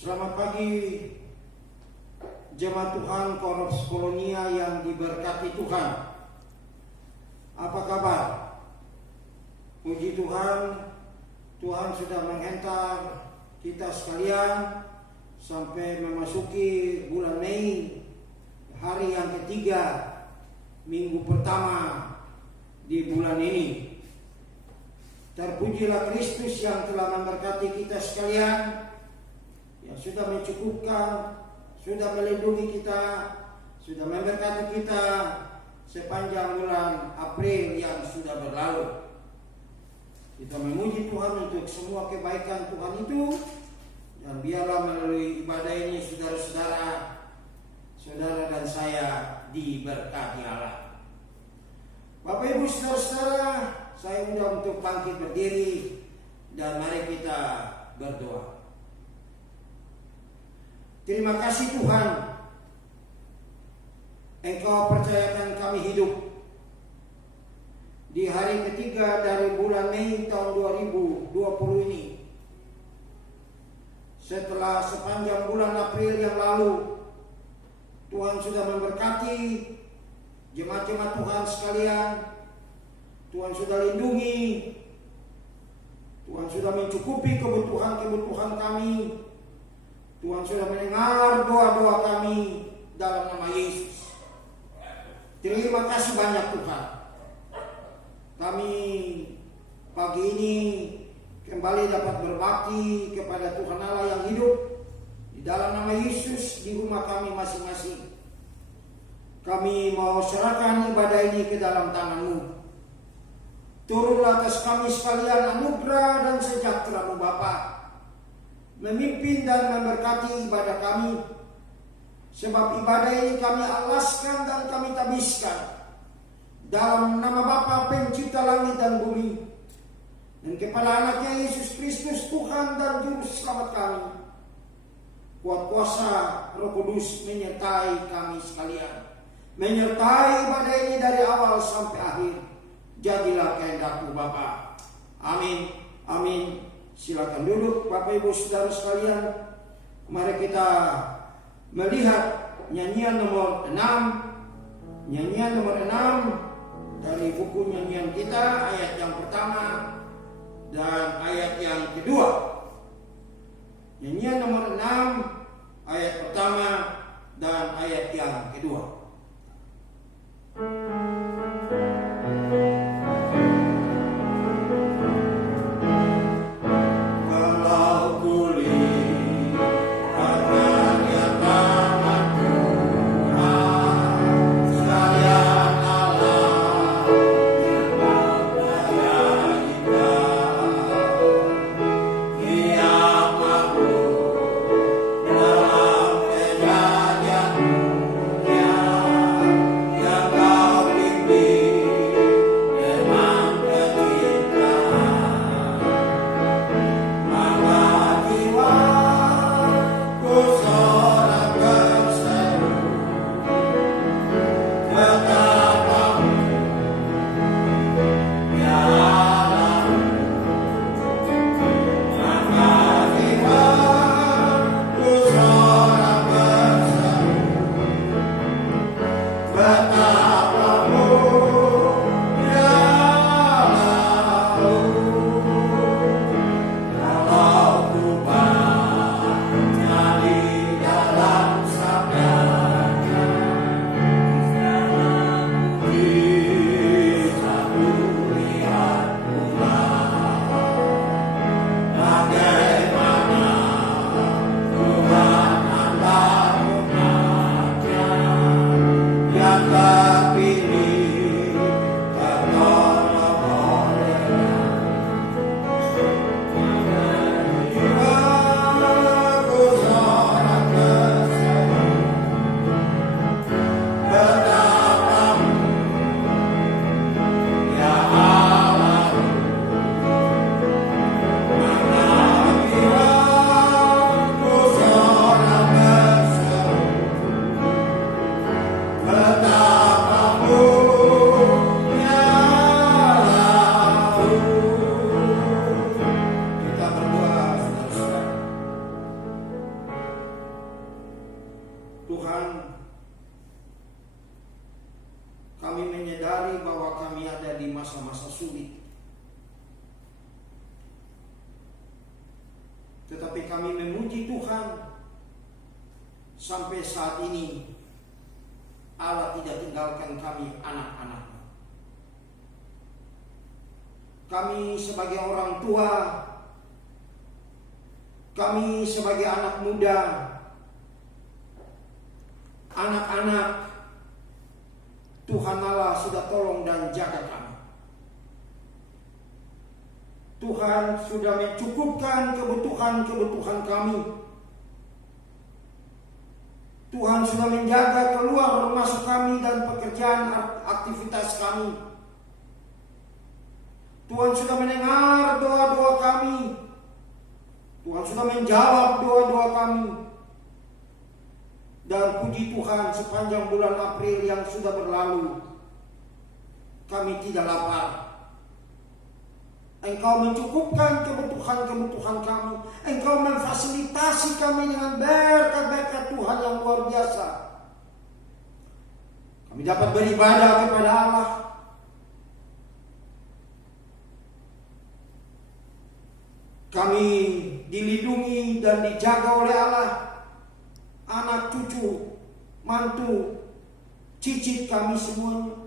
Selamat pagi jemaat Tuhan Korps Kolonia yang diberkati Tuhan. Apa kabar? Puji Tuhan, Tuhan sudah menghantar kita sekalian sampai memasuki bulan Mei, hari yang ketiga, minggu pertama di bulan ini. Terpujilah Kristus yang telah memberkati kita sekalian, yang sudah mencukupkan, sudah melindungi kita, sudah memberkati kita sepanjang bulan April yang sudah berlalu. Kita memuji Tuhan untuk semua kebaikan Tuhan itu, dan biarlah melalui ibadah ini saudara-saudara, saudara dan saya diberkati Allah. Bapak Ibu saudara-saudara, saya undang untuk bangkit berdiri dan mari kita berdoa. Terima kasih Tuhan, Engkau percayakan kami hidup di hari ketiga dari bulan Mei tahun 2020 ini. Setelah sepanjang bulan April yang lalu, Tuhan sudah memberkati jemaat-jemaat Tuhan sekalian. Tuhan sudah lindungi, Tuhan sudah mencukupi kebutuhan-kebutuhan kami. Tuhan sudah mendengar doa-doa kami dalam nama Yesus. Terima kasih banyak Tuhan. Kami pagi ini kembali dapat berbakti kepada Tuhan Allah yang hidup di dalam nama Yesus di rumah kami masing-masing. Kami mau serahkan ibadah ini ke dalam tangan-Mu. Turunlah atas kami sekalian anugerah dan sejahtera-Mu Bapa, memimpin dan memberkati ibadah kami. Sebab ibadah ini kami alaskan dan kami tabiskan dalam nama Bapa Pencipta langit dan bumi, dan kepada anaknya Yesus Kristus Tuhan dan Juru Selamat kami. Kuat kuasa Roh Kudus menyertai kami sekalian, menyertai ibadah ini dari awal sampai akhir. Jadilah kehendak-Mu Bapa. Amin. Amin. Silakan duduk Bapak Ibu Saudara sekalian. Mari kita melihat nyanyian nomor 6. Nyanyian nomor 6 dari buku nyanyian kita, ayat yang pertama dan ayat yang kedua. Nyanyian nomor 6, ayat pertama dan ayat yang kedua. Yeah. Tuhan, kami menyadari bahwa kami ada di masa-masa sulit. Tetapi kami memuji Tuhan, sampai saat ini Allah tidak tinggalkan kami anak-anaknya. Kami sebagai orang tua, kami sebagai anak muda, anak-anak, Tuhan Allah sudah tolong dan jaga kami. Tuhan sudah mencukupkan kebutuhan-kebutuhan kami. Tuhan sudah menjaga keluar masuk kami dan pekerjaan aktivitas kami. Tuhan sudah mendengar doa-doa kami. Tuhan sudah menjawab doa-doa kami. Dan puji Tuhan, sepanjang bulan April yang sudah berlalu, kami tidak lapar. Engkau mencukupkan kebutuhan-kebutuhan kami. Engkau memfasilitasi kami dengan berkat-berkat Tuhan yang luar biasa. Kami dapat beribadah kepada Allah. Kami dilindungi dan dijaga oleh Allah. Anak cucu, mantu, cicit kami semuanya.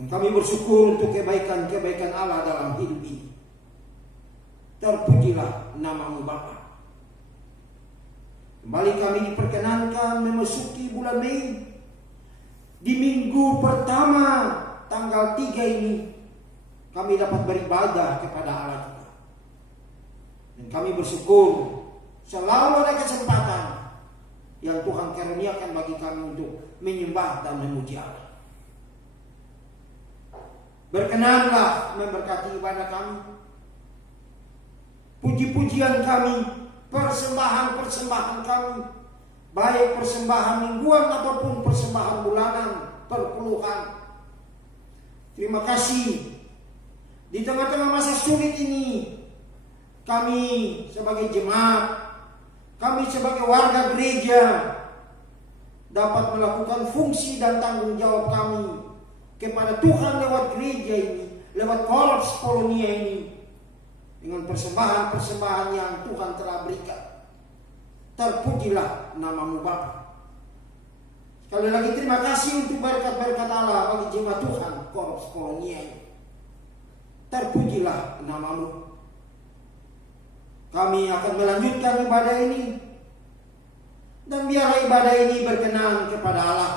Dan kami bersyukur untuk kebaikan-kebaikan Allah dalam hidup ini. Terpujilah nama-Mu Bapa. Kembali kami diperkenankan memasuki bulan Mei. Di minggu pertama tanggal 3 ini kami dapat beribadah kepada Allah kita. Dan kami bersyukur selalu ada kesempatan yang Tuhan karuniakan bagi kami untuk menyembah dan memuji Allah. Berkenanlah memberkati ibadah kami, puji-pujian kami, persembahan-persembahan kami, baik persembahan mingguan ataupun persembahan bulanan, perpuluhan. Terima kasih. Di tengah-tengah masa sulit ini, kami sebagai jemaat, kami sebagai warga gereja dapat melakukan fungsi dan tanggung jawab kami kepada Tuhan lewat gereja ini, lewat Korps Polonia ini, dengan persembahan-persembahan yang Tuhan telah berikan. Terpujilah nama-Mu Bapa. Sekali lagi terima kasih untuk berkat-berkat Allah bagi jemaat Tuhan Korps Polonia ini. Terpujilah nama-Mu. Kami akan melanjutkan ibadah ini, dan biarlah ibadah ini berkenan kepada Allah.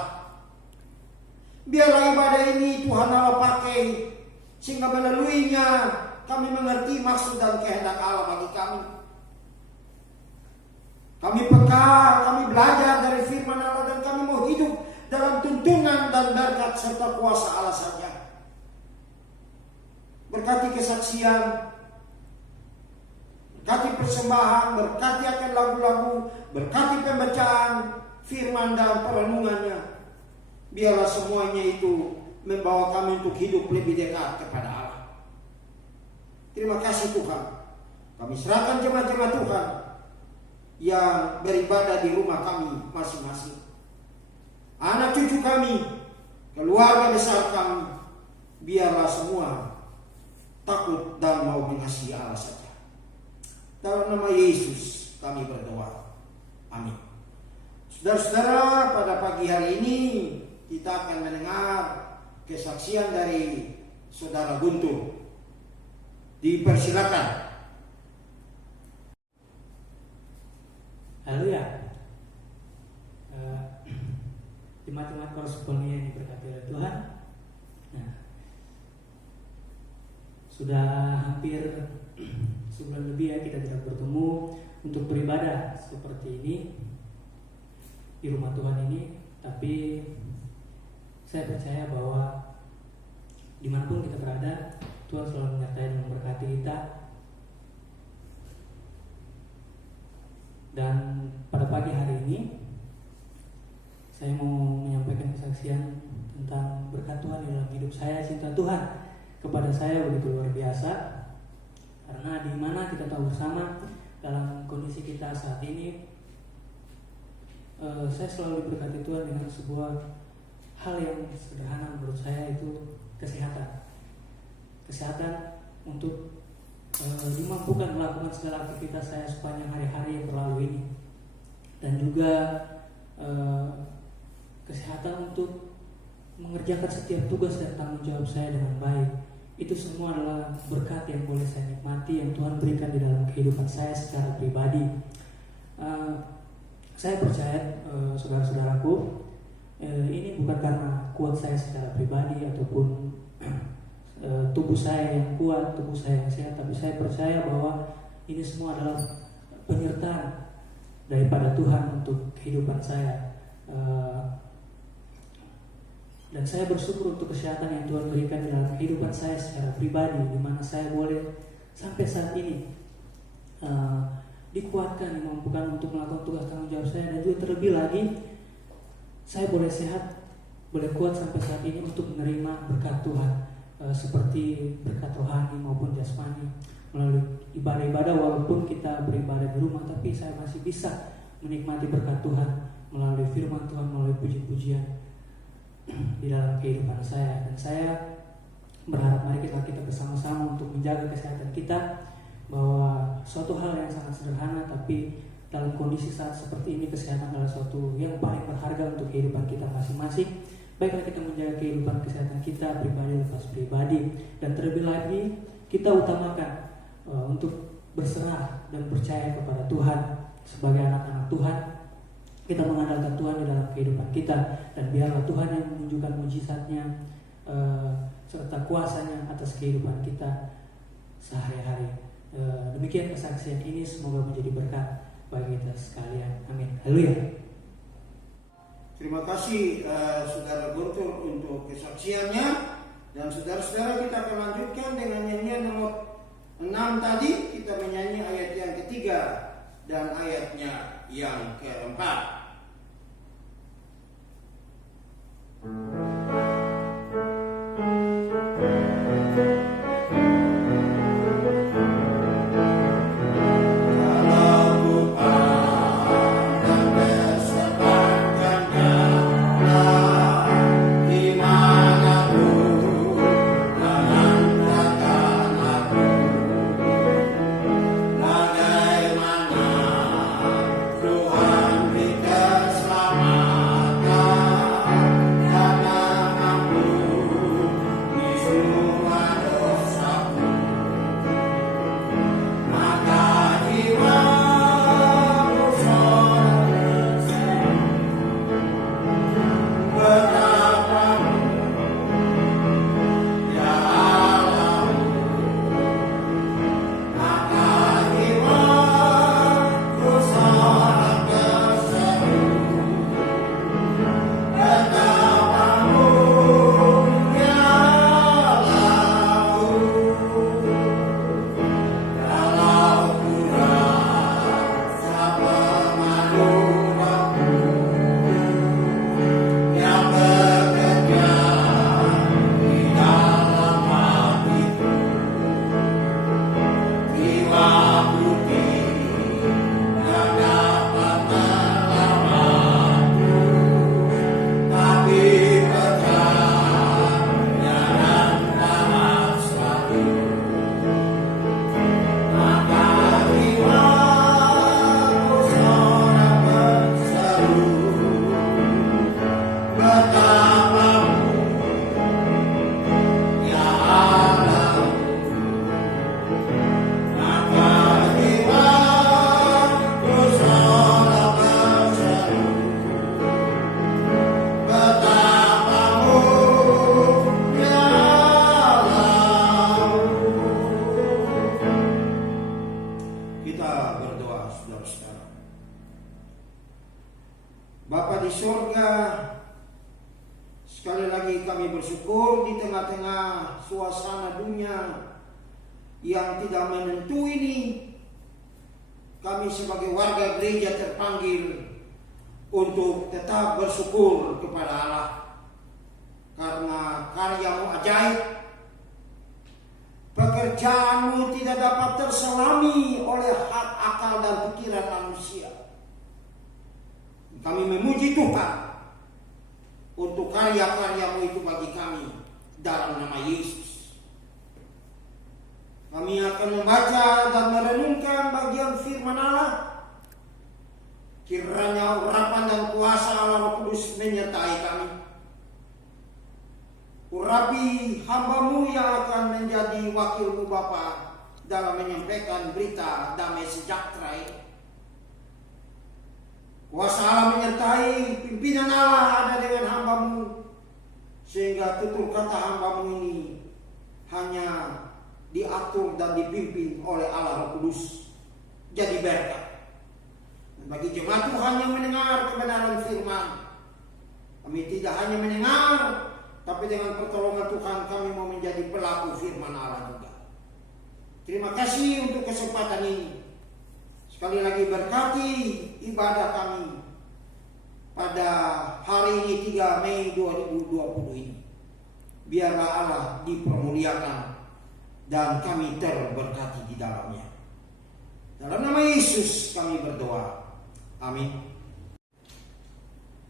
Biarlah ibadah ini Tuhan Allah pakai, sehingga melaluinya kami mengerti maksud dan kehendak Allah bagi kami. Kami peka, kami belajar dari firman Allah, dan kami mau hidup dalam tuntunan dan berkat serta kuasa Allah saja. Berkati kesaksian, berkati persembahan, berkati akan lagu-lagu, berkati pembacaan firman dan perenungannya. Biarlah semuanya itu membawa kami untuk hidup lebih dekat kepada Allah. Terima kasih Tuhan. Kami serahkan jemaat-jemaat Tuhan yang beribadah di rumah kami masing-masing. Anak cucu kami, keluarga besar kami, biarlah semua takut dan mau mengasihi Allah saja. Dalam nama Yesus kami berdoa. Amin. Saudara-saudara, pada pagi hari ini kita akan mendengar kesaksian dari Saudara Guntur. Dipersilakan. Haleluya. Jemaat-jemaat Korps Polonia yang diberkati oleh Tuhan. Nah, sudah hampir sebulan lebih ya kita tidak bertemu untuk beribadah seperti ini di rumah Tuhan ini. Tapi saya percaya bahwa dimanapun kita berada, Tuhan selalu menyertai dan memberkati kita. Dan pada pagi hari ini saya mau menyampaikan kesaksian tentang berkat Tuhan dalam hidup saya. Cinta Tuhan kepada saya begitu luar biasa, karena di mana kita tahu bersama dalam kondisi kita saat ini saya selalu diberkati Tuhan dengan sebuah hal yang sederhana menurut saya, itu kesehatan. Kesehatan untuk dimampukan melakukan segala aktivitas saya sepanjang hari-hari yang berlalu ini, dan juga kesehatan untuk mengerjakan setiap tugas dan tanggung jawab saya dengan baik. Itu semua adalah berkat yang boleh saya nikmati, yang Tuhan berikan di dalam kehidupan saya secara pribadi. Saya percaya, saudara-saudaraku, ini bukan karena kuat saya secara pribadi ataupun tubuh saya yang kuat, tubuh saya yang sehat, tapi saya percaya bahwa ini semua adalah penyertaan daripada Tuhan untuk kehidupan saya. Dan saya bersyukur untuk kesehatan yang Tuhan berikan dalam kehidupan saya secara pribadi, di mana saya boleh sampai saat ini dikuatkan, dimampukan untuk melakukan tugas tanggung jawab saya, dan juga terlebih lagi saya boleh sehat, boleh kuat sampai saat ini untuk menerima berkat Tuhan, seperti berkat rohani maupun jasmani melalui ibadah-ibadah. Walaupun kita beribadah di rumah, tapi saya masih bisa menikmati berkat Tuhan melalui firman Tuhan, melalui puji-pujian di dalam kehidupan saya. Dan saya berharap mari kita bersama-sama untuk menjaga kesehatan kita, bahwa suatu hal yang sangat sederhana, tapi dalam kondisi saat seperti ini kesehatan adalah suatu yang paling berharga untuk kehidupan kita masing-masing. Baiklah kita menjaga kehidupan kesehatan kita pribadi lepas pribadi, dan terlebih lagi kita utamakan untuk berserah dan percaya kepada Tuhan sebagai anak-anak Tuhan. Kita mengandalkan Tuhan di dalam kehidupan kita, dan biarlah Tuhan yang menunjukkan mujizatnya serta kuasanya atas kehidupan kita sehari-hari. Demikian kesaksian ini, semoga menjadi berkat bagi kita sekalian. Amin. Haleluya. Terima kasih Saudara Guntur untuk kesaksiannya. Dan saudara-saudara, kita akan lanjutkan dengan nyanyian nomor 6 tadi. Kita menyanyi ayat yang ketiga dan ayatnya yang keempat. Bapa di surga, sekali lagi kami bersyukur di tengah-tengah suasana dunia yang tidak menentu ini, kami sebagai warga gereja terpanggil untuk tetap bersyukur kepada Allah karena karya-Mu ajaib. Pekerjaan-Mu tidak dapat terselami oleh hak akal dan pikiran manusia. Kami memuji Tuhan untuk karya-karya-Mu itu bagi kami dalam nama Yesus. Kami akan membaca dan merenungkan bagian firman Allah. Kiranya urapan dan kuasa Allah Roh Kudus menyertai kami. Urapi hamba-Mu yang akan menjadi wakil-Mu Bapa dalam menyampaikan berita damai sejahtera ini. Kuasa Allah menyertai, pimpinan Allah ada dengan hamba-Mu, sehingga tutur kata hamba-Mu ini hanya diatur dan dipimpin oleh Allah Roh Kudus, jadi berkat. Dan bagi jemaat Tuhan yang mendengar kebenaran firman, kami tidak hanya mendengar, tapi dengan pertolongan Tuhan kami mau menjadi pelaku firman Allah juga. Terima kasih untuk kesempatan ini. Sekali lagi berkati ibadah kami pada hari ini 3 Mei 2020 ini. Biarlah Allah dipermuliakan dan kami terberkati di dalamnya. Dalam nama Yesus kami berdoa. Amin.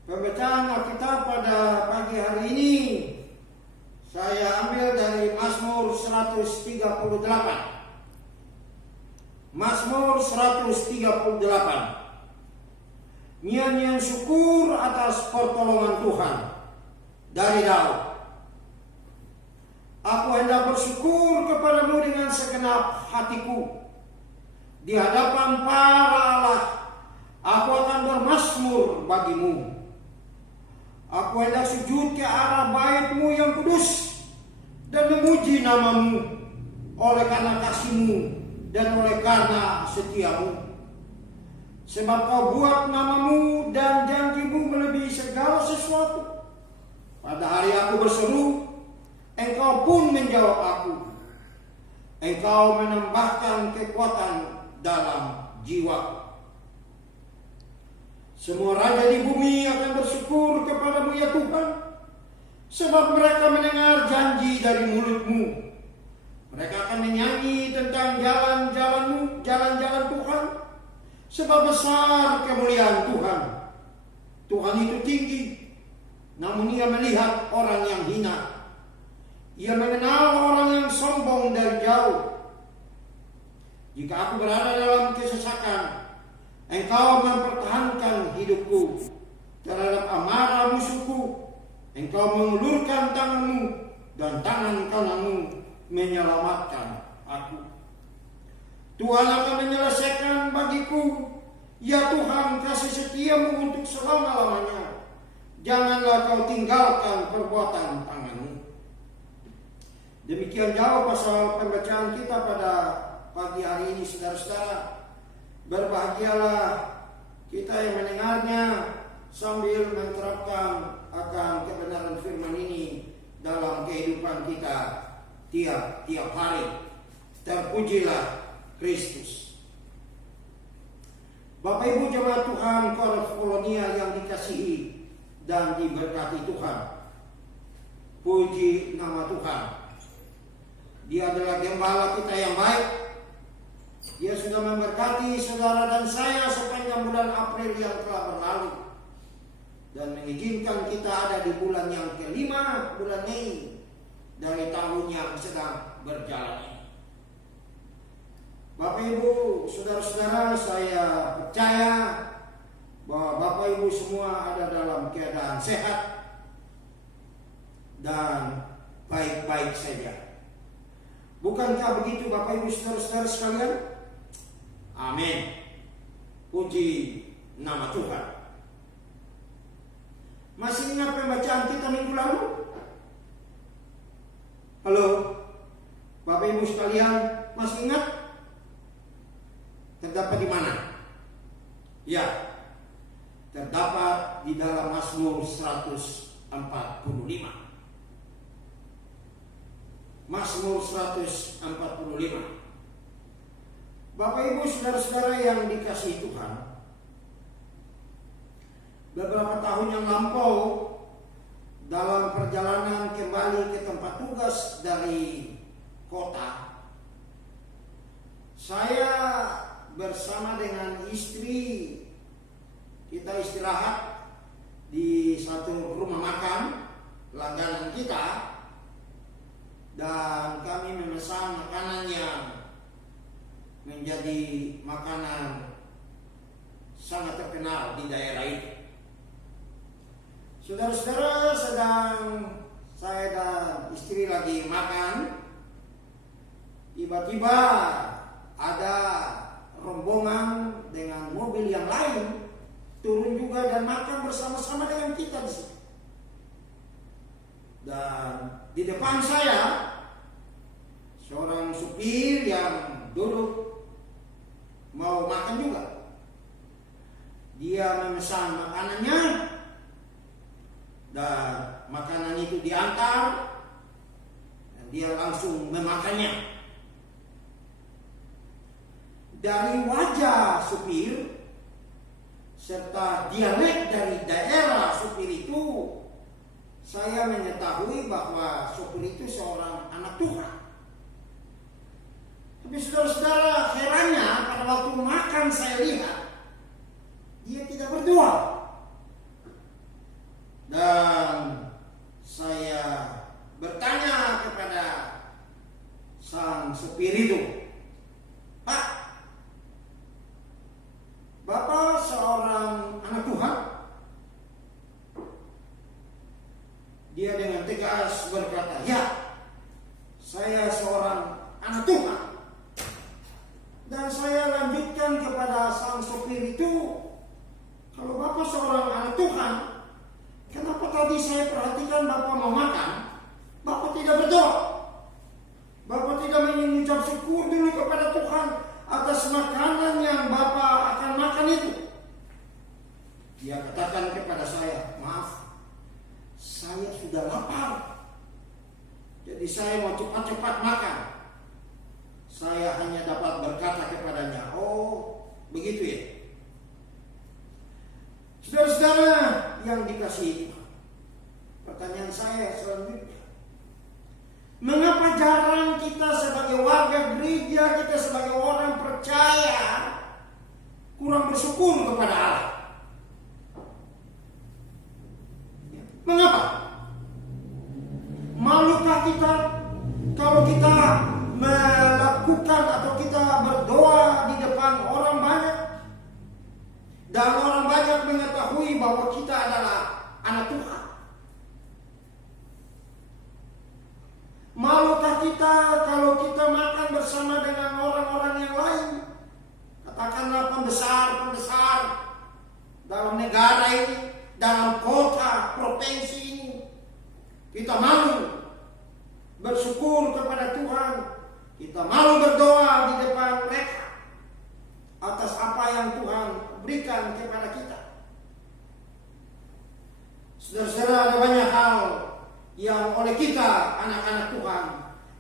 Pembacaan Alkitab pada pagi hari ini saya ambil dari Mazmur 138. Mazmur 138. Nyanyian syukur atas pertolongan Tuhan dari Daud. Aku hendak bersyukur kepadamu dengan segenap hatiku. Di hadapan para Allah, aku akan bermazmur bagimu. Aku hendak sujud ke arah bait-Mu yang kudus dan memuji nama-Mu oleh karena kasih-Mu dan oleh karena setia-Mu. Sebab Kau buat nama-Mu dan janji-Mu melebihi segala sesuatu. Pada hari aku berseru, Engkau pun menjawab aku. Engkau menambahkan kekuatan dalam jiwa. Semua raja di bumi akan bersyukur kepadamu ya Tuhan, sebab mereka mendengar janji dari mulut-Mu. Mereka akan menyanyi tentang jalan-jalan-Mu, jalan-jalan Tuhan, sebab besar kemuliaan Tuhan. Tuhan itu tinggi, namun Ia melihat orang yang hina. Ia mengenal orang yang sombong dari jauh. Jika aku berada dalam kesesakan, Engkau mempertahankan hidupku. Terhadap amarah musuhku, Engkau mengulurkan tangan-Mu, dan tangan kanan-Mu menyelamatkan aku. Tuhan akan menyelesaikan bagiku. Ya Tuhan, kasih setia-Mu untuk selama-lamanya. Janganlah Kau tinggalkan perbuatan tangan-Mu. Demikian jauh pasal pembacaan kita pada pagi hari ini, saudara-saudara. Berbahagialah kita yang mendengarnya sambil menerapkan akan kebenaran firman ini dalam kehidupan kita tiap hari. Terpujilah Kristus. Bapak Ibu jemaat Tuhan Kolonia yang dikasihi dan diberkati Tuhan. Puji nama Tuhan. Dia adalah gembala kita yang baik. Dia sudah memberkati saudara dan saya sepanjang bulan April yang telah berlalu, dan mengizinkan kita ada di bulan yang kelima, bulan Mei dari tahun yang sedang berjalan ini. Bapak Ibu, saudara-saudara, saya percaya bahwa Bapak Ibu semua ada dalam keadaan sehat dan baik-baik saja. Bukankah begitu Bapak Ibu saudara-saudara sekalian? Amin. Puji nama Tuhan. Masih ingat pembacaan kita minggu lalu? Halo? Bapak Ibu sekalian, masih ingat? Terdapat di mana? Ya, terdapat di dalam Mazmur 145. Mazmur 145. Bapak Ibu saudara-saudara yang dikasihi Tuhan, beberapa tahun yang lampau dalam perjalanan kembali ke tempat tugas dari kota, saya bersama dengan istri kita istirahat di satu rumah makan langganan kita, dan kami memesan makanan yang menjadi makanan sangat terkenal di daerah itu. Saudara-saudara, sedang saya dan istri lagi makan, tiba-tiba ada rombongan dengan mobil yang lain turun juga dan makan bersama-sama dengan kita di situ. Dan di depan saya seorang supir yang duduk mau makan juga. Dia memesan makanannya dan makanan itu diantar dan dia langsung memakannya. Dari wajah supir serta dialek dari daerah supir itu, saya mengetahui bahwa supir itu seorang anak Tuhan. Tapi saudara-saudara, herannya pada waktu makan saya lihat dia tidak berdoa. Dan saya bertanya kepada sang supir itu, "Pak, Bapak seorang anak Tuhan?" Dia dengan tegas berkata, "Ya, saya seorang anak Tuhan." Dan saya lanjutkan kepada sang sopir itu, "Kalau Bapak seorang anak Tuhan, kenapa tadi saya perhatikan Bapak mau makan, Bapak tidak berdoa? Bapak tidak mengucap syukur dulu kepada Tuhan atas makanan yang Bapak akan makan itu?" Dia katakan kepada saya, "Maaf, saya sudah lapar. Jadi saya mau cepat-cepat makan." Saya hanya dapat berkata kepadanya, "Oh, begitu ya." Saudara-saudara yang dikasihi Tuhan, pertanyaan saya selanjutnya, mengapa jarang kita sebagai warga gereja, kita sebagai orang percaya kurang bersyukur kepada Allah? Mengapa? Malukah kita kalau kita melakukan atau kita berdoa di depan orang banyak dan orang banyak mengetahui bahwa kita adalah anak Tuhan? Malukah kita kalau kita makan bersama dengan orang-orang yang lain, katakanlah pembesar-pembesar dalam negara ini, dalam kota, provinsi ini, kita malu bersyukur kepada Tuhan, kita malu berdoa di depan mereka atas apa yang Tuhan berikan kepada kita? Saudara-saudara, ada banyak hal yang oleh kita anak-anak Tuhan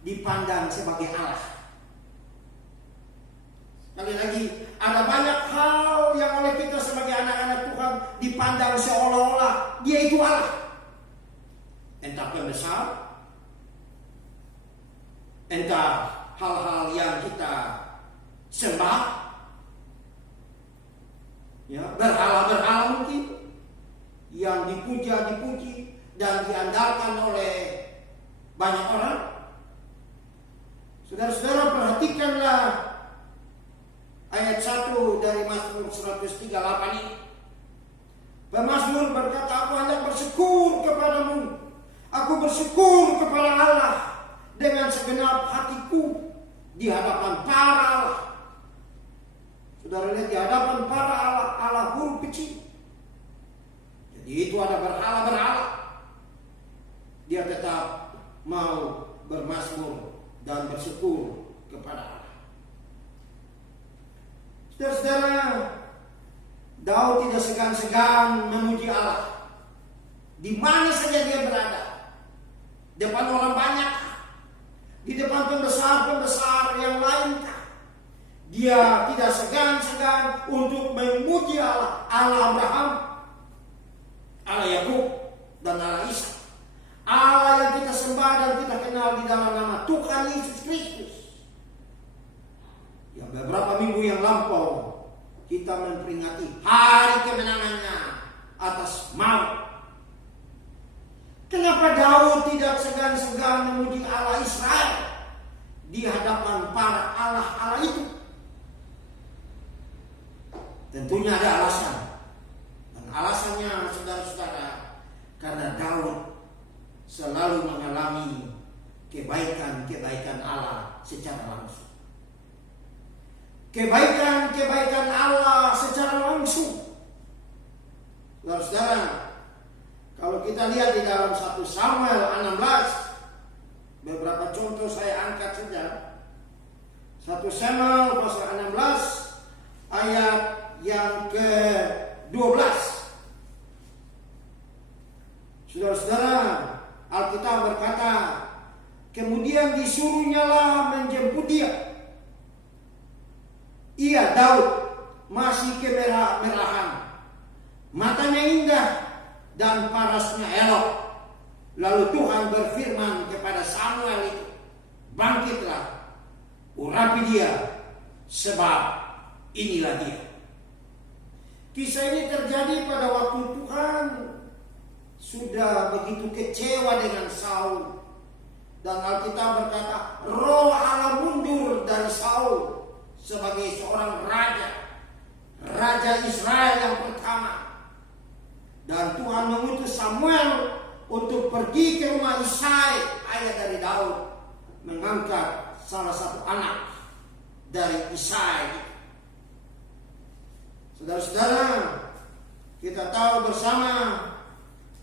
dipandang sebagai Allah. Sekali lagi, ada banyak hal yang oleh kita sebagai anak-anak Tuhan dipandang seolah-olah dia itu Allah. Entah pembesar, entah hal-hal yang kita sembah, ya, berhala-berhala mungkin yang dipuja-dipuji dan diandalkan oleh banyak orang. Saudara-saudara, perhatikanlah ayat 1 dari Mazmur 138 ini. Pemazmur berkata, "Aku hendak bersyukur kepadamu, aku bersyukur kepada Allah dengan segenap hatiku di hadapan para Allah." Saudara lihat, di hadapan para Allah, Allah huruf kecil. Jadi itu ada berhala-berhala. Dia tetap mau bermazmur dan bersyukur kepada Allah. Saudara-saudara, Daud tidak segan-segan memuji Allah. Di mana saja dia berada, depan orang banyak, di depan pembesar-pembesar yang lain, dia tidak segan-segan untuk memuji Allah. Allah Abraham, Allah Yakub, dan Allah Ishak. Allah yang kita sembah dan kita kenal di dalam nama Tuhan Yesus Kristus. Yang beberapa minggu yang lampau kita memperingati hari kemenangannya atas maut. Kenapa Daud tidak segan-segan memuji Allah Israel di hadapan para Allah-Allah itu? Tentunya ada alasan. Dan alasannya, saudara-saudara, karena Daud selalu mengalami kebaikan-kebaikan Allah secara langsung. Kebaikan-kebaikan Allah secara langsung. Saudara, kalau kita lihat di dalam 1 Samuel 16, beberapa contoh saya angkat saja. 1 Samuel pasal 16 ayat yang ke-12. Saudara-saudara, Alkitab berkata, kemudian disuruhnyalah menjemput dia. Ia, Daud, masih kemerah-merahan, matanya indah dan parasnya elok. Lalu Tuhan berfirman kepada Samuel itu, bangkitlah, urapi dia, sebab inilah dia. Kisah ini terjadi pada waktu Tuhan sudah begitu kecewa dengan Saul. Dan Alkitab berkata, roh Allah mundur dari Saul sebagai seorang raja Israel yang pertama. Dan Tuhan mengutus Samuel untuk pergi ke rumah Isai, ayah dari Daud, mengangkat salah satu anak dari Isai. Saudara-saudara, kita tahu bersama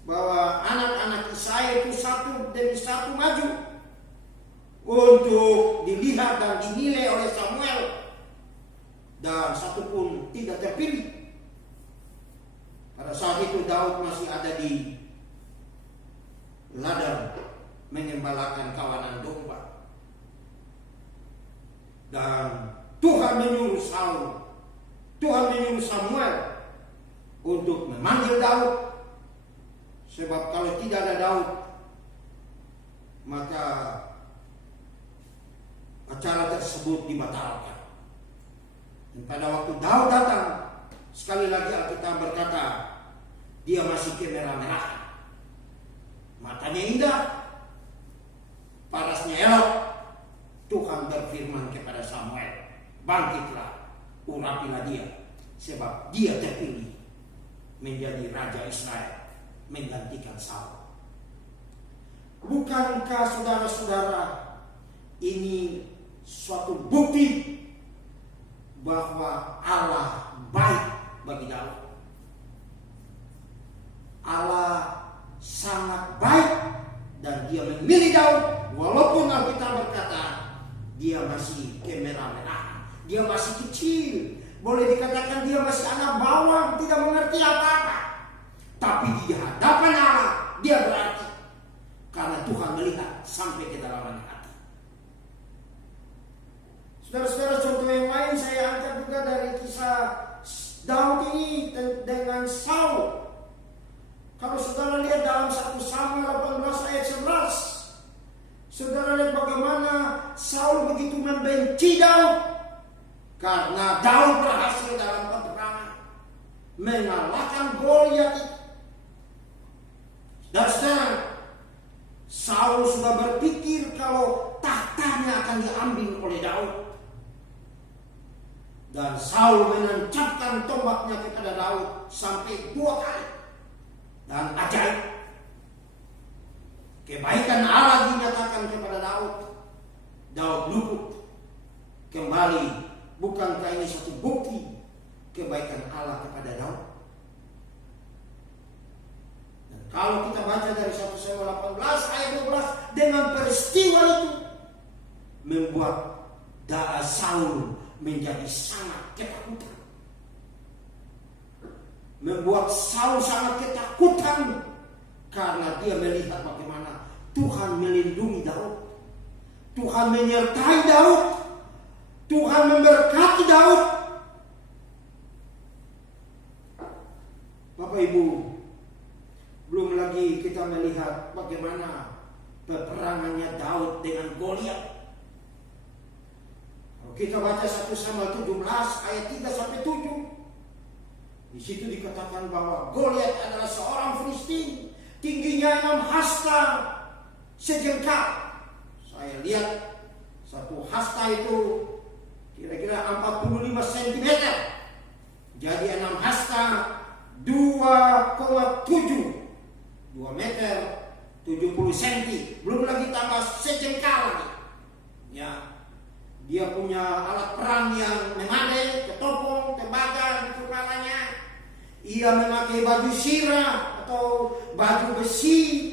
bahwa anak-anak Isai itu satu demi satu maju untuk dilihat dan dinilai oleh Samuel, dan satu pun tidak terpilih. Pada saat itu Daud masih ada di ladang mengembalakan kawanan domba. Dan Tuhan menyuruh Samuel untuk memanggil Daud. Sebab kalau tidak ada Daud, maka acara tersebut dibatalkan. Dan pada waktu Daud datang, sekali lagi Alkitab berkata, dia masih kemerah-merahan, matanya indah, parasnya elok. Tuhan berfirman kepada Samuel, bangkitlah, urapilah dia, sebab dia terpilih menjadi raja Israel, menggantikan Saul. Bukankah saudara-saudara ini suatu bukti bahwa Allah baik bagi Daud? Allah sangat baik dan dia memilih Daud, walaupun Alkitab berkata dia masih kemerah-merahan, dia masih kecil, boleh dikatakan dia masih anak bawang, tidak mengerti apa-apa. Tapi di hadapan Allah dia berarti, karena Tuhan melihat sampai kedalaman hati. Saudara-saudara, contoh yang lain saya angkat juga dari kisah Daud ini dengan Saul. Kalau saudara lihat dalam 1 Samuel 18 ayat 11, saudara lihat bagaimana Saul begitu membenci Daud karena Daud berhasil dalam peperangan mengalahkan Goliat. Dan sekarang Saul sudah berpikir kalau tahtanya akan diambil oleh Daud. Dan Saul menancapkan tombaknya kepada Daud sampai 2 kali. Dan ajaib, kebaikan Allah dinyatakan kepada Daud. Daud luput kembali. Bukankah ini satu bukti kebaikan Allah kepada Daud? Dan kalau kita baca dari 1 Samuel 18 ayat 12, dengan peristiwa itu membuat Saul menjadi sangat ketakutan. Membuat Saul sangat ketakutan karena dia melihat bagaimana Tuhan melindungi Daud, Tuhan menyertai Daud, Tuhan memberkati Daud. Bapak Ibu, belum lagi kita melihat bagaimana peperangannya Daud dengan Goliat. Kalau kita baca 1 Samuel 17 ayat 3-7, Di situ dikatakan bahwa Goliat adalah seorang Filistin, tingginya 6 hasta sejengkal. Saya lihat satu hasta itu kira-kira 45 cm. Jadi 6 hasta 2,7, 2 meter 70 cm. Belum lagi tambah sejengkal lagi. Ya, dia punya alat perang yang memadai, ketopong, tembaga di kepalanya. Ia memakai baju sirah atau baju besi,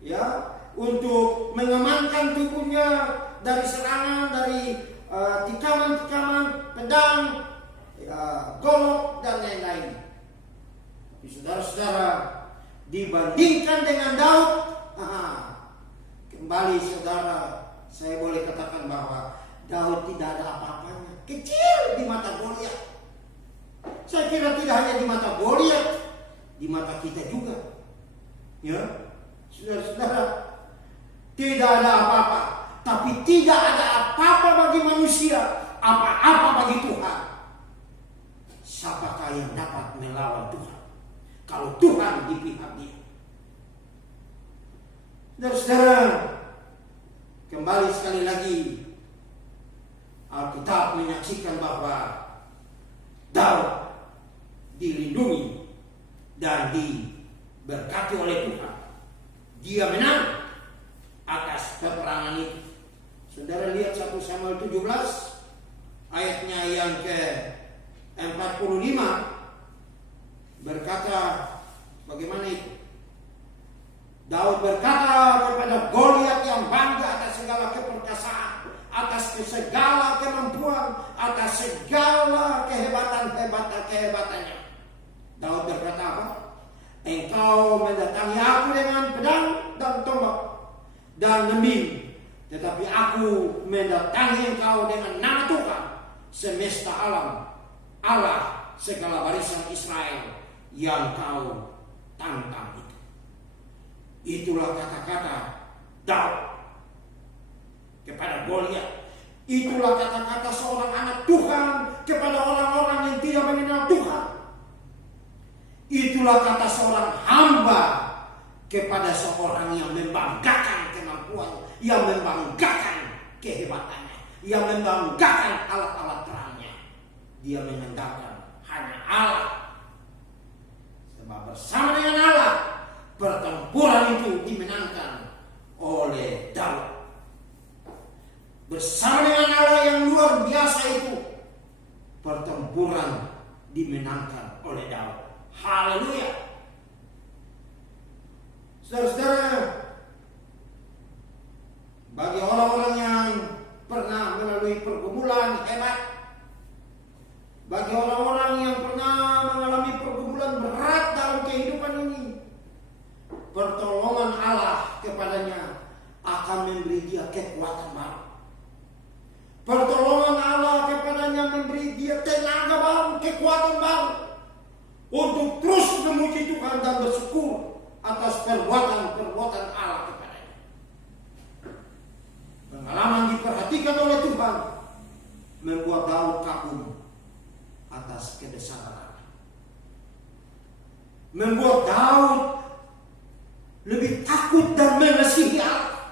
ya, untuk mengamankan tubuhnya dari serangan, dari tikaman-tikaman, pedang, ya, golok dan lain-lain. Tapi saudara-saudara, dibandingkan dengan Daud, kembali saudara, saya boleh katakan bahwa Daud tidak ada apa-apanya, kecil di mata Goliat. Saya kira tidak hanya di mata Goliat, di mata kita juga. Ya, saudara-saudara, tidak ada apa-apa, tapi tidak ada apa-apa bagi manusia, apa-apa bagi Tuhan. Siapakah yang dapat melawan Tuhan kalau Tuhan di pihak dia? Saudara-saudara, kembali sekali lagi, Alkitab menyaksikan bahwa Daud dilindungi dan diberkati oleh Tuhan. Dia menang atas peperangan itu. Saudara lihat 1 Samuel 17 ayatnya yang ke-45 berkata bagaimana itu? Daud berkata kepada Goliat yang bangga atas segala keperkasaan, atas segala kemampuan, atas segala kehebatannya. Daud berkata apa? Engkau mendatangi aku dengan pedang dan tombak dan lembing, tetapi aku mendatangi engkau dengan nama Tuhan semesta alam, Allah segala barisan Israel yang kau tantang itu. Itulah kata-kata Daud kepada Goliat. Itulah kata-kata seorang anak Tuhan kepada orang-orang yang tidak mengenal Tuhan. Itulah kata seorang hamba kepada seorang yang membanggakan kemampuan, yang membanggakan kehebatannya, yang membanggakan alat-alat perangnya. Dia mengandalkan hanya Allah. Sebab bersama dengan Allah, pertempuran itu dimenangkan oleh Daud. Bersama dengan Allah yang luar biasa itu, pertempuran dimenangkan oleh Daud. Haleluya. Saudara-saudara, bagi orang-orang yang pernah melalui pergumulan hebat, bagi orang-orang yang pernah mengalami pergumulan berat dalam kehidupan ini, pertolongan Allah kepadanya akan memberi dia kekuatan baru. Pertolongan Allah kepadanya memberi dia tenaga baru, kekuatan baru untuk terus memuji Tuhan dan bersyukur atas perbuatan-perbuatan Allah kepadanya. Pengalaman diperhatikan oleh Tuhan membuat Daud kagum atas kebesaran Allah. Membuat Daud lebih takut dan mengasihi Allah.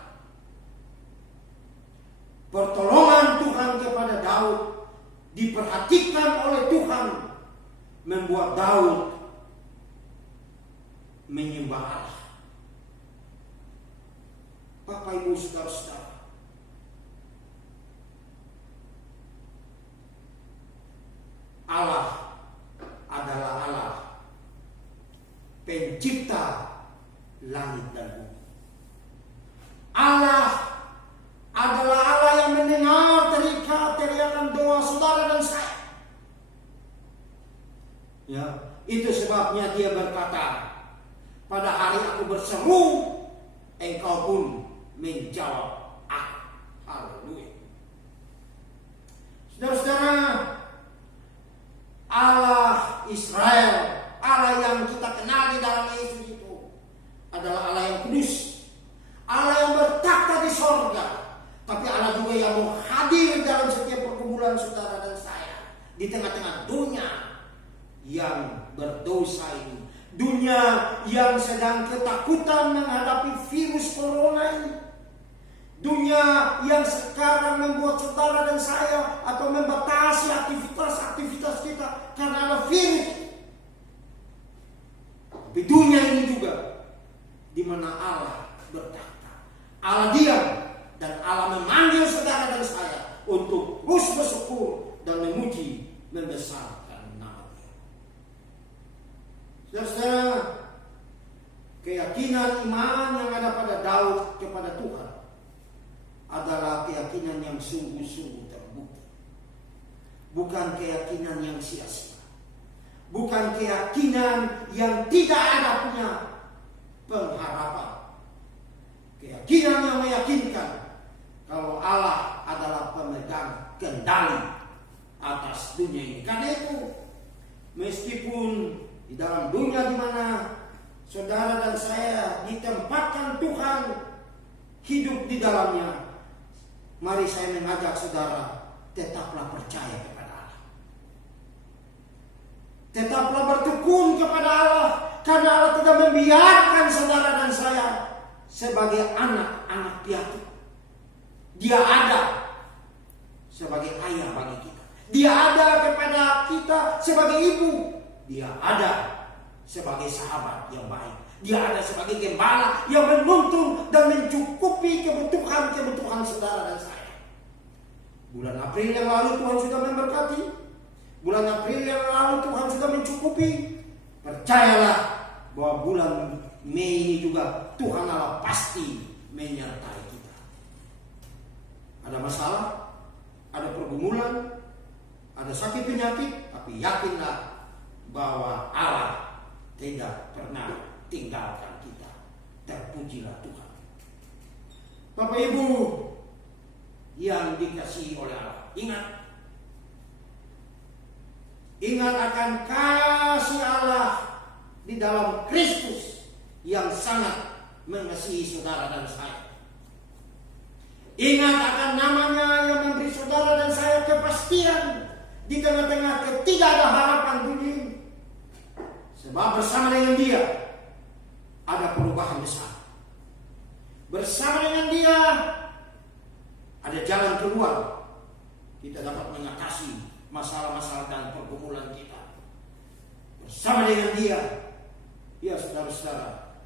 Pertolongan Tuhan kepada Daud diperhatikan oleh Tuhan membuat Daud menyembah Allah. Bapak Ibu saudara-saudara, Allah adalah Allah pencipta langit dan bumi. Allah adalah Allah yang mendengar teriakan doa saudara dan saya. Ya, itu sebabnya dia berkata, pada hari aku berseru, engkau pun menjawab aku. Haleluya. Saudara-saudara, Allah Israel, Allah yang kita kenal di dalam Yesus itu adalah Allah yang kudus, Allah yang bertakhta di sorga, tapi Allah juga yang mau hadir dalam setiap pergumulan saudara dan saya di tengah-tengah dunia yang dosa ini. Dunia yang sedang ketakutan menghadapi virus corona ini. Dunia yang sekarang membuat saudara dan saya atau membatasi aktivitas-aktivitas kita karena ada virus. Tapi dunia ini juga di mana Allah berkata, Allah diam dan Allah memanggil saudara dan saya untuk terus bersyukur dan memuji, membesarkan nama Dia. Saudara, keyakinan iman yang ada pada Daud kepada Tuhan adalah keyakinan yang sungguh-sungguh terbukti. Bukan keyakinan yang sia-sia. Bukan keyakinan yang tidak ada punya pengharapan. Keyakinan yang meyakinkan kalau Allah adalah pemegang kendali atas dunia ini. Karena itu, meskipun di dalam dunia di mana saudara dan saya ditempatkan Tuhan hidup di dalamnya, mari saya mengajak saudara, tetaplah percaya kepada Allah. Tetaplah bertekun kepada Allah, karena Allah tidak membiarkan saudara dan saya sebagai anak-anak piatu. Dia ada sebagai ayah bagi kita. Dia ada kepada kita sebagai ibu. Dia ada sebagai sahabat yang baik. Dia ada sebagai gembala yang menuntun dan mencukupi kebutuhan saudara dan saya. Bulan April yang lalu Tuhan sudah memberkati. Bulan April yang lalu Tuhan sudah mencukupi. Percayalah bahwa bulan Mei ini juga Tuhan Allah pasti menyertai kita. Ada masalah, ada pergumulan, ada sakit penyakit, tapi yakinlah bahwa Allah tidak pernah tinggalkan kita. Terpujilah Tuhan. Bapak Ibu yang dikasihi oleh Allah, ingat akan kasih Allah di dalam Kristus yang sangat mengasihi saudara dan saya. Ingat akan namanya yang memberi saudara dan saya kepastian di tengah-tengah ketidakharapan dunia ini. Sebab bersama dengan Dia ada perubahan besar. Bersama dengan Dia ada jalan keluar. Kita dapat mengatasi masalah-masalah dan pergumulan kita. Bersama dengan Dia, ya saudara-saudara,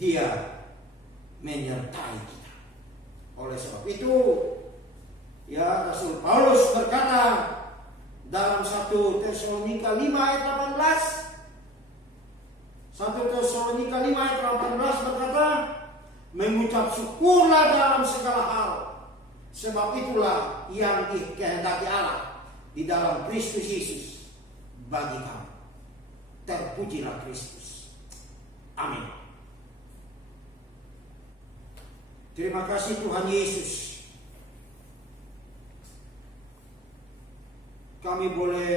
Dia menyertai kita. Oleh sebab itu, ya Rasul Paulus berkata dalam 1 Tesalonika 5 ayat 18, 1 Tesalonika 5 ayat 18 berkata, mengucap syukurlah dalam segala hal, sebab itulah yang dikehendaki Allah di dalam Kristus Yesus bagi kamu. Terpujilah Kristus. Amin. Terima kasih Tuhan Yesus. Kami boleh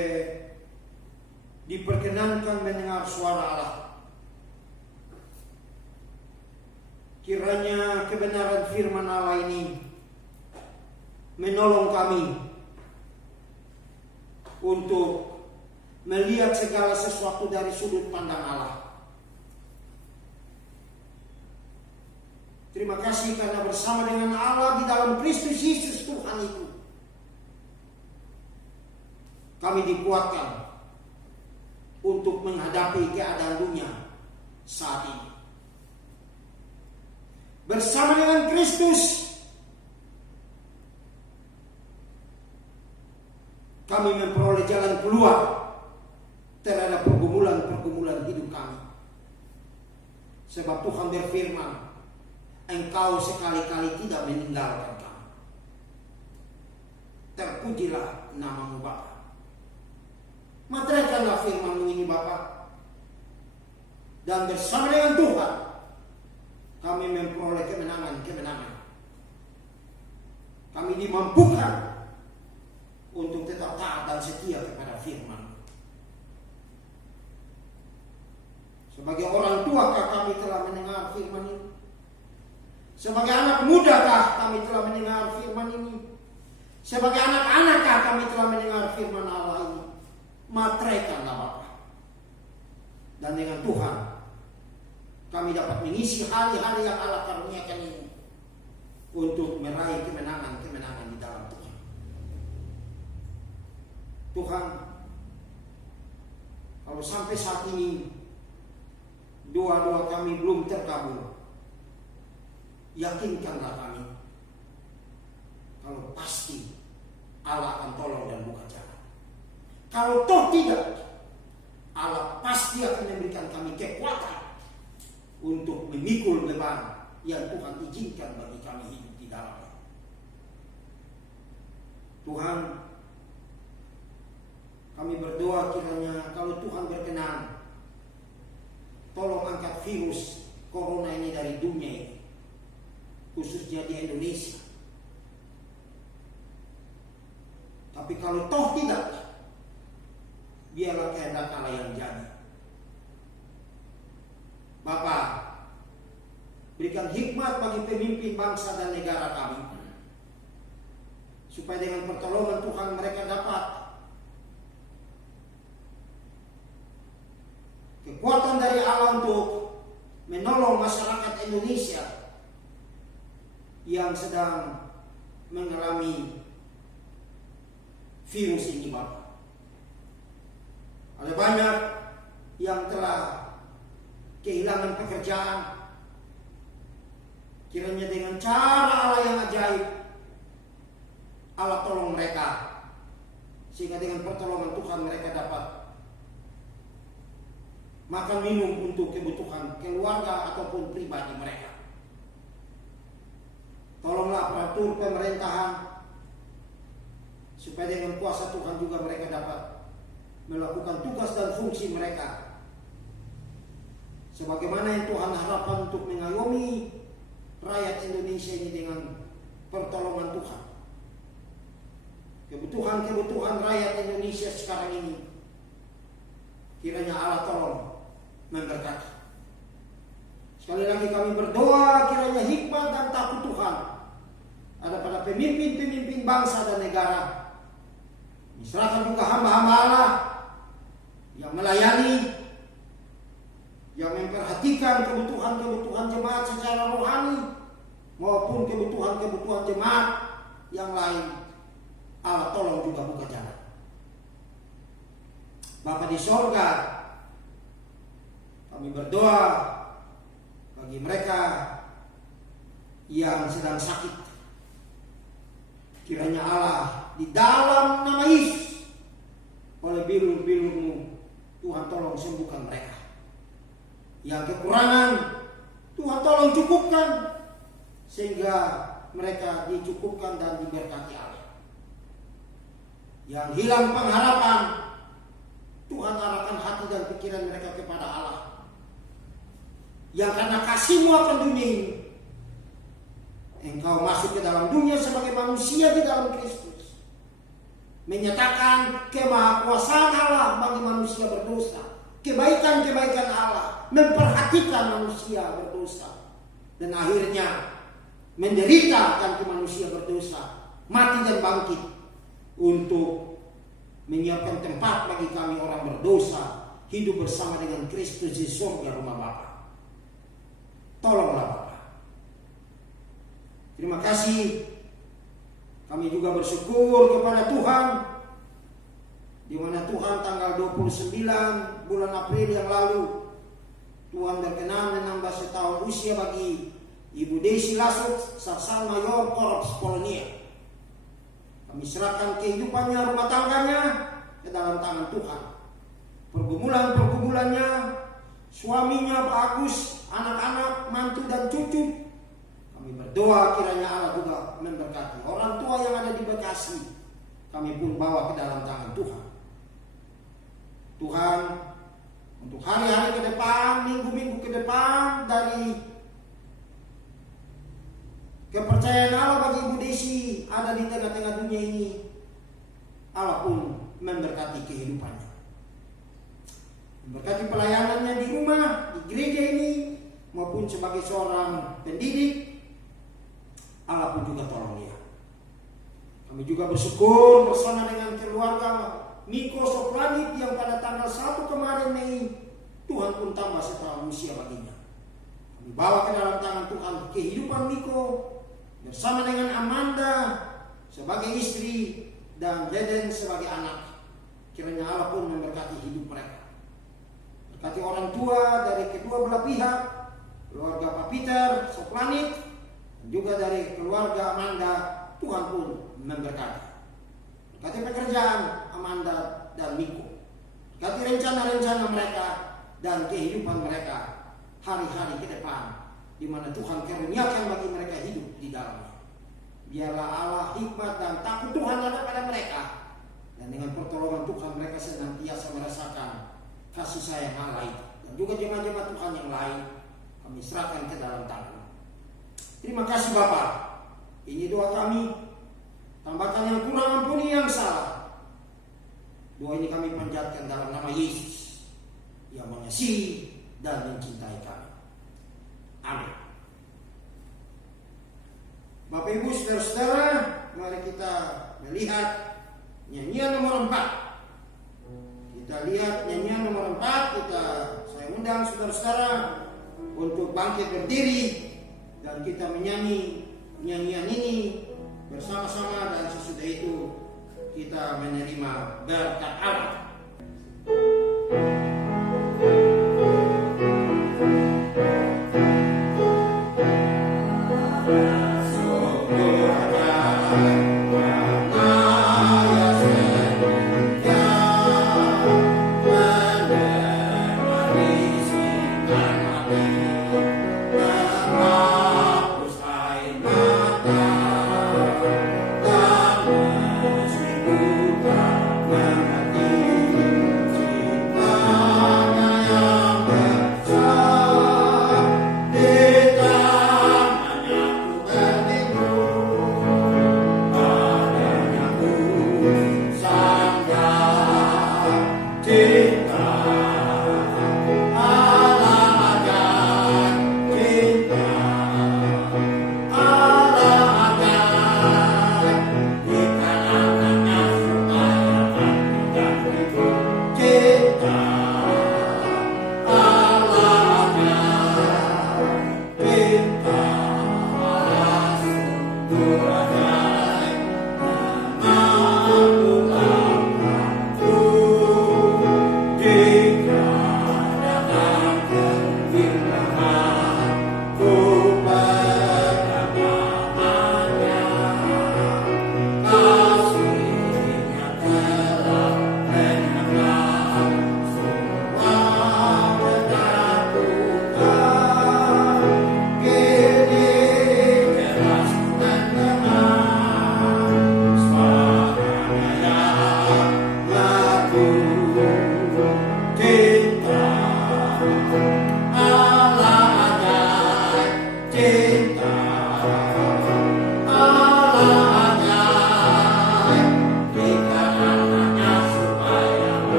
diperkenankan mendengar suara Allah. Kiranya kebenaran firman Allah ini menolong kami untuk melihat segala sesuatu dari sudut pandang Allah. Terima kasih karena bersama dengan Allah di dalam Kristus Yesus Tuhan itu, kami dikuatkan untuk menghadapi keadaan dunia saat ini. Bersama dengan Kristus, kami memperoleh jalan keluar terhadap pergumulan-pergumulan hidup kami. Sebab Tuhan berfirman, Engkau sekali-kali tidak meninggalkan kami. Terpujilah namamu Bapa. Materaikanlah firman-Mu ini Bapa. Dan bersama dengan Tuhan, kami memperoleh kemenangan-kemenangan. Kami dimampukan untuk tetap taat dan setia kepada firman. Sebagai orang tuakah kami telah mendengar firman ini? Sebagai anak mudakah kami telah mendengar firman ini? Sebagai anak-anakkah kami telah mendengar firman Allah ini? Materaikanlah Bapa. dan dengan Tuhan kami dapat mengisi hari-hari yang Allah karuniakan ini untuk meraih kemenangan-kemenangan di dalam Tuhan. Tuhan, kalau sampai saat ini doa-doa kami belum terkabul, yakinkanlah kami kalau pasti Allah akan tolong dan buka jalan. Kalau toh tidak, Allah pasti akan memberikan kami kekuatan untuk memikul beban yang Tuhan izinkan bagi kami hidup di dalamnya. Tuhan, kami berdoa kiranya kalau Tuhan berkenan, tolong angkat virus corona ini dari dunia ini, khususnya di Indonesia. Tapi kalau toh tidak, biarlah kehendak Allah yang jadi. Bapa, berikan hikmat bagi pemimpin bangsa dan negara kami, supaya dengan pertolongan Tuhan mereka dapat kekuatan dari Allah untuk menolong masyarakat Indonesia yang sedang mengalami virus ini, Bapak. Ada banyak yang telah kehilangan pekerjaan. Kiranya dengan cara Allah yang ajaib, Allah tolong mereka, sehingga dengan pertolongan Tuhan mereka dapat makan minum untuk kebutuhan keluarga ataupun pribadi mereka. Tolonglah aparatur pemerintahan, supaya dengan kuasa Tuhan juga mereka dapat melakukan tugas dan fungsi mereka sebagaimana yang Tuhan harapkan untuk mengayomi rakyat Indonesia ini dengan pertolongan Tuhan. Kebutuhan-kebutuhan rakyat Indonesia sekarang ini kiranya Allah tolong memberkati. Sekali lagi kami berdoa kiranya hikmat dan takut Tuhan ada pada pemimpin-pemimpin bangsa dan negara. Diserahkan juga hamba-hamba Allah yang melayani, yang memperhatikan kebutuhan-kebutuhan jemaat secara rohani maupun kebutuhan-kebutuhan jemaat yang lain. Allah tolong juga buka jalan. Bapa di sorga, kami berdoa bagi mereka yang sedang sakit. Kiranya Allah di dalam nama Yesus, oleh bilur-bilur-Mu, Tuhan tolong sembuhkan mereka. Yang kekurangan, Tuhan tolong cukupkan, sehingga mereka dicukupkan dan diberkati Allah. Yang hilang pengharapan, Tuhan arahkan hati dan pikiran mereka kepada Allah. Yang karena kasih-Mu akan dunia ini, Engkau masuk ke dalam dunia sebagai manusia di dalam Kristus, menyatakan kemahakuasaan Allah bagi manusia berdosa, kebaikan-kebaikan Allah, memperhatikan manusia berdosa, dan akhirnya menderita ganti manusia berdosa, mati dan bangkit untuk menyiapkan tempat bagi kami orang berdosa hidup bersama dengan Kristus di surga rumah Bapa. Tolonglah Bapa. Terima kasih. Kami juga bersyukur kepada Tuhan, di mana Tuhan tanggal 29 bulan April yang lalu, Tuhan berkenan menambah setahun usia bagi Ibu Desi Lasut, Sarsal Mayor Korps Polonia. Kami serahkan kehidupannya, rumah tangganya ke dalam tangan Tuhan. Pergumulan-pergumulannya, suaminya Pak Agus, anak-anak, mantu dan cucu, kami berdoa kiranya Allah juga memberkati. Orang tua yang ada di Bekasi, kami pun bawa ke dalam tangan Tuhan. Tuhan, untuk hari-hari ke depan, minggu-minggu ke depan, dari kepercayaan Allah bagi Ibu Desi ada di tengah-tengah dunia ini, Allah pun memberkati kehidupannya. Memberkati pelayanannya di rumah, di gereja ini, maupun sebagai seorang pendidik. Allah pun juga tolong dia. Kami juga bersyukur bersama dengan keluarga Miko Soplanit yang pada tanggal 1 kemarin Mei Tuhan maupun tambah setahun usia baginya. Kami bawa ke dalam tangan Tuhan kehidupan Miko bersama dengan Amanda sebagai istri dan Deden sebagai anak. Kiranya Allah pun memberkati hidup mereka. Berkati orang tua dari kedua belah pihak, keluarga Pak Peter, Soplanit, dan juga dari keluarga Amanda, Tuhan pun memberkati. Berkati pekerjaan Amanda dan Miko. Berkati rencana-rencana mereka dan kehidupan mereka hari-hari ke depan, di mana Tuhan karuniakan bagi mereka hidup di dalamnya. Biarlah Allah, hikmat dan takut Tuhan ada pada mereka, dan dengan pertolongan Tuhan mereka senantiasa merasakan kasih sayang Allah itu. Dan juga jemaat-jemaat Tuhan yang lain kami serahkan ke dalam tangan. Terima kasih Bapa. Ini doa kami. Tambahkan yang kurang, ampuni yang salah. Doa ini kami panjatkan dalam nama Yesus yang mengasihi dan mencintai kami. Amin. Bapak Ibu saudara-saudara, mari kita melihat nyanyian nomor 4. Kita lihat nyanyian nomor 4. Saya undang saudara-saudara untuk bangkit berdiri dan kita menyanyi nyanyian ini bersama-sama, dan sesudah itu kita menerima berkat Allah.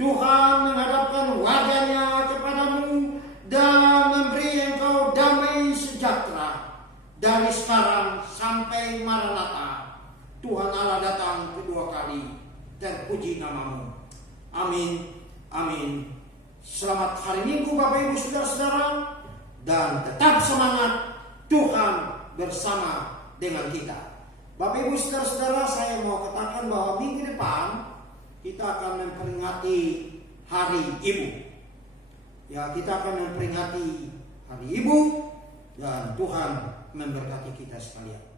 Tuhan menghadapkan wajahnya kepadamu dan memberi datang kedua kali. Terpuji namamu. Amin. Amin. Selamat hari Minggu Bapak Ibu Saudara-saudara. Dan tetap semangat, Tuhan bersama dengan kita. Bapak Ibu Saudara-saudara, saya mau katakan bahwa minggu depan kita akan memperingati Hari Ibu. Ya, kita akan memperingati Hari Ibu dan Tuhan memberkati kita sekalian.